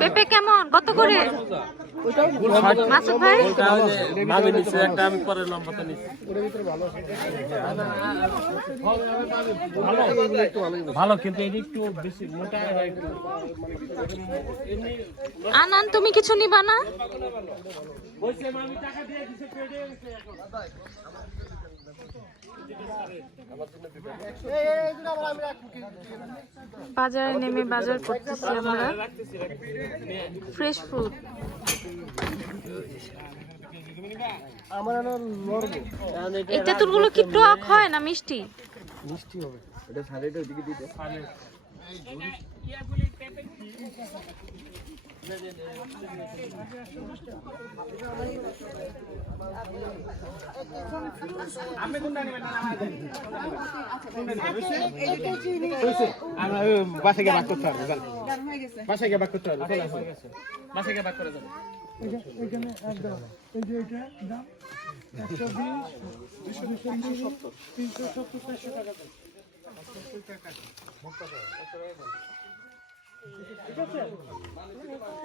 পেঁপে কেমন, কত করে মাসুদ ভাই? আমি পরে লম্বাটা নিচ্ছি। ভালো, কিন্তু এটা একটু বেশি মোটা। আনান, তুমি কিছু নিবা না? বাজারে নেমে বাজার করতেছি আমরা, ফ্রেশ ফ্রুট। এই তেঁতুলগুলো কি টক হয় না মিষ্টি? মিষ্টি হবে, এটা সাইডে ওইদিকে দিতে। বাসায় গিয়ে বাক করতে হবে, বাসায় গিয়ে বাক করতে হবে, বাসায় গিয়ে বাক করে যাবে। এখানে একদম এই যে এটা দাম 120, 270, 370, 400 টাকা দাম। ঠিক আছে।